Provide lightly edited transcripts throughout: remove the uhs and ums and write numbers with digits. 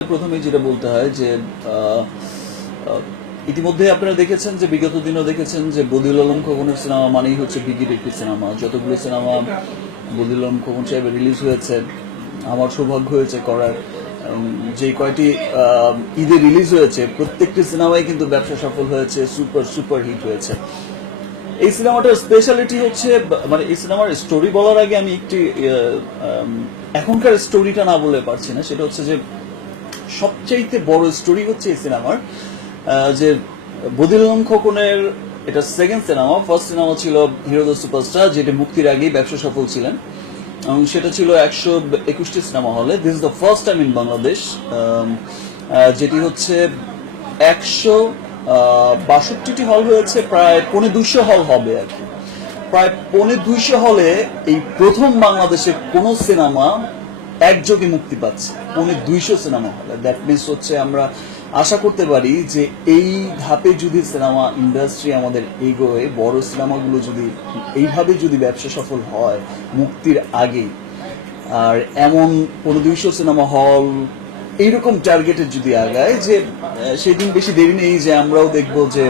প্রথমেই যেটা বলতে হয় যে ইতিমধ্যে আপনারা দেখেছেন যে বিগত দিনও দেখেছেন যে বদিউল আলম খোকনের সিনেমা মানেই হচ্ছে বিগের একটি সিনেমা। যতগুলো সিনেমা বদিউল আলম খোকন সাহেবের রিলিজ হয়েছে, আমার সৌভাগ্য হয়েছে করার, যে কয়টি ঈদে রিলিজ হয়েছে প্রত্যেকটি সিনেমাই কিন্তু ব্যবসা সফল হয়েছে, সুপার হিট হয়েছে। এই সিনেমাটার স্পেশালিটি হচ্ছে, মানে এই সিনেমার স্টোরি বলার আগে আমি একটি এখনকার স্টোরিটা না বলে পারছি না, সেটা হচ্ছে যে সবচাইতে বড় স্টোরি হচ্ছে এই সিনেমার যে বদিউল আলম খোকনের এটা সেকেন্ড সিনেমা। ফার্স্ট সিনেমা ছিল হিরো দ্য সুপারস্টার, যেটা মুক্তির আগেই ব্যবসা সফল ছিলেন এবং সেটা ছিল 121টি সিনেমা হলে। This is the first time in Bangladesh, যেটি হচ্ছে 162টি হল হয়েছে, প্রায় 250 হল হবে আর কি। প্রায় 250 হলে এই প্রথম বাংলাদেশে কোনো সিনেমা একযোগে মুক্তি পাচ্ছে 250 সিনেমা হলে। দ্যাট মিনস হচ্ছে আমরা আশা করতে পারি যে এই ধাপে যদি সিনেমা ইন্ডাস্ট্রি আমাদের এগোয়, বড় সিনেমাগুলো যদি এইভাবে যদি ব্যবসা সফল হয় মুক্তির আগে, আর এমন 250 সিনেমা হল এইরকম টার্গেটের যদি আগায়, যে সেদিন বেশি দেরি নেই যে আমরাও দেখবো যে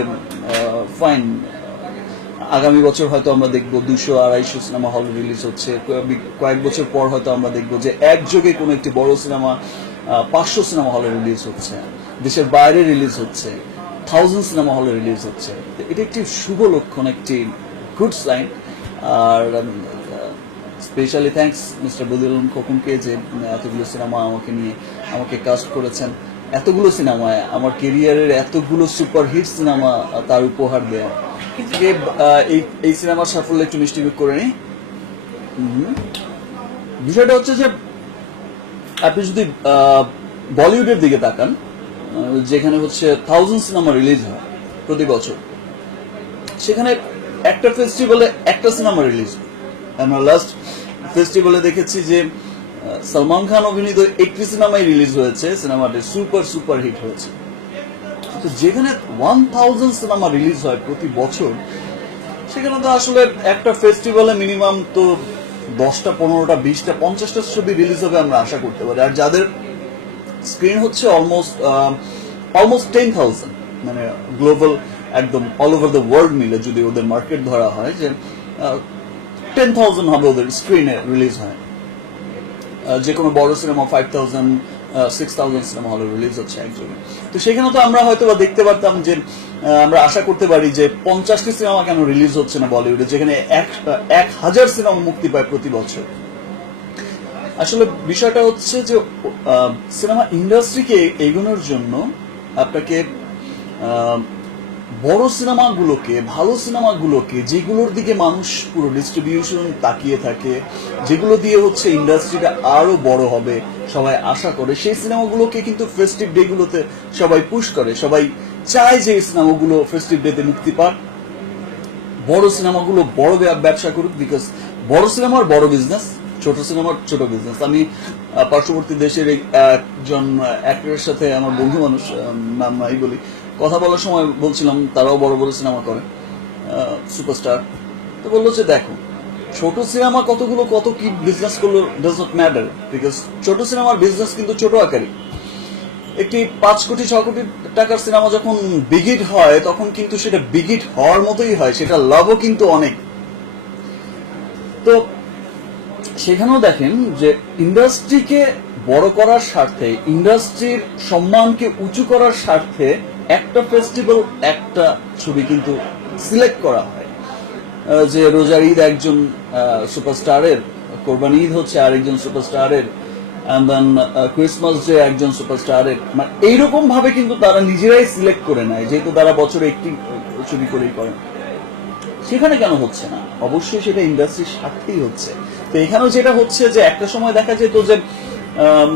ফাইন আগামী বছর হয়তো আমরা দেখবো 200-250 সিনেমা হল রিলিজ হচ্ছে। কয়েক বছর পর হয়তো আমরা দেখবো যে একযোগে কোনো একটি বড় সিনেমা 500 সিনেমা হলে রিলিজ হচ্ছে, দেশের বাইরে রিলিজ হচ্ছে, 1000 সিনেমা হলে রিলিজ হচ্ছে। এটা একটি শুভ লক্ষণ, একটি গুড সাইন। আর specially thanks mister Badiul Alam খোকনকে যে এতগুলো সিনেমা আমাকে কাস্ট করেছেন, এতগুলো সিনেমায় আমার কেরিয়ারের এতগুলো সুপারহিট সিনেমা তার উপহার দেয়া। এই সিনেমার সাফল্য একটু মিষ্টিমুখ করে নিই। বিষয়টা হচ্ছে যে আপনি যদি বলিউডের দিকে তাকান, যেখানে হচ্ছে 1000 সিনেমা রিলিজ হয় প্রতি বছর, সেখানে একটা ফেস্টিভ্যালে একটা সিনেমা রিলিজ হয়। আমরা লাস্ট ফেস্টিভ্যালে দেখেছি যে সলমান খান অভিনীত একটি সিনেমাই রিলিজ হয়েছে, সিনেমাটি সুপার হিট হয়েছে। তো যেখানে 1000 সিনেমা রিলিজ হয় প্রতি বছর, সেখানে তো আসলে একটা ফেস্টিভ্যালে মিনিমাম তো 10টা 15টা 20টা 50টা ছবি রিলিজ হবে আমরা আশা করতে পারি। আর যাদের স্ক্রিন হচ্ছে অলমোস্ট 10,000, মানে গ্লোবাল একদম অল ওভার দ্য ওয়ার্ল্ড মিলে যদি ওদের মার্কেট ধরা হয়, যে 10,000 হবে ওদের স্ক্রিনে রিলিজ হয়। যে কোনো বড় সিনেমা 5,000 6,000 সিনেমা হলে রিলিজ হচ্ছে একযোগে। তো সেখানে তো আমরা হয়তো বা দেখতে পারতাম যে আমরা আশা করতে পারি যে 50টি সিনেমা কেন রিলিজ হচ্ছে না বলিউডে, যেখানে 1000 সিনেমা মুক্তি পায় প্রতি বছর। আসলে বিষয়টা হচ্ছে যে সিনেমা ইন্ডাস্ট্রিকে এগোনোর জন্য আপনাকে বড় সিনেমাগুলোকে, ভালো সিনেমাগুলোকে, যেগুলোর দিকে মানুষ পুরো ডিস্ট্রিবিউশন তাকিয়ে থাকে, যেগুলো দিয়ে হচ্ছে ইন্ডাস্ট্রিটা আরো বড় হবে সবাই আশা করে, সেই সিনেমাগুলোকে কিন্তু ফেস্টিভ ডে গুলোতে সবাই পুশ করে। সবাই চায় যে এই সিনেমাগুলো ফেস্টিভ ডেতে মুক্তি পাক, বড় সিনেমাগুলো বড় ব্যবসা করুক। বিকজ বড় সিনেমার বড় বিজনেস, ছোট সিনেমার ছোট বিজনেস। আমি পার্শ্ববর্তী দেশের একজন অ্যাক্টরের সাথে, আমার বন্ধু মানুষ, নাম নাই বলি, কথা বলার সময় বলছিলাম, তারাও বড় বড় সিনেমা করে, সুপারস্টার। তো বললো যে দেখো, ছোট সিনেমা কত কি বিজনেস করলো ডাজ নট ম্যাটার, বিকজ ছোট সিনেমার বিজনেস কিন্তু ছোট আকারে। একটি 5 কোটি 6 কোটি টাকার সিনেমা যখন বিগিট হয়, তখন কিন্তু সেটা বিগিট হওয়ার মতোই হয়, সেটা লাভও কিন্তু অনেক। তো সেখানেও দেখেন যে ইন্ডাস্ট্রিকে বড় করার স্বার্থে, ইন্ডাস্ট্রির সম্মানকে উঁচু করার স্বার্থে একটা ফেস্টিভ্যাল, একটা ছবি কিন্তু সিলেক্ট করা হয়। যে রোজার ঈদ একজন সুপারস্টারের, কোরবানি ঈদ হচ্ছে আরেকজন সুপারস্টারের, এন্ড দেন ক্রিসমাস যে একজন সুপারস্টারের, মানে এইরকম ভাবে কিন্তু তারা নিজেরাই সিলেক্ট করে নেয়, যেহেতু তারা বছরে একটি ছবি করেই করেন। সেখানে কেন হচ্ছে না? অবশ্যই সেটা ইন্ডাস্ট্রির স্বার্থেই হচ্ছে। তো এখানেও যেটা হচ্ছে যে একটা সময় দেখা যেত যে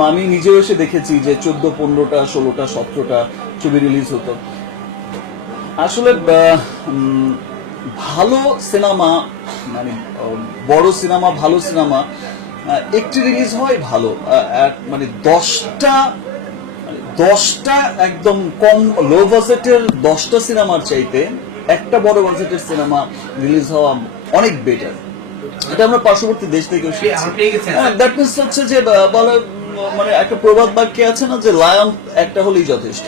আমি নিজেও এসে দেখেছি যে 14, 15টা 16টা 17টা ছবি রিলিজ হতো। আসলে ভালো সিনেমা, মানে বড় সিনেমা, ভালো সিনেমা একটি রিলিজ হয় ভালো, মানে 10টা একদম কম লো বাজেটের 10টা সিনেমার চাইতে একটা বড় বাজেটের সিনেমা রিলিজ হওয়া অনেক বেটার। এটা আমরা পার্শ্ববর্তী দেশ থেকেও শিখছি। দ্যাট মিনস হচ্ছে যে বলে মানে একটা প্রবাদ বাক্যে আছে না যে লায়ন একটা হলেই যথেষ্ট।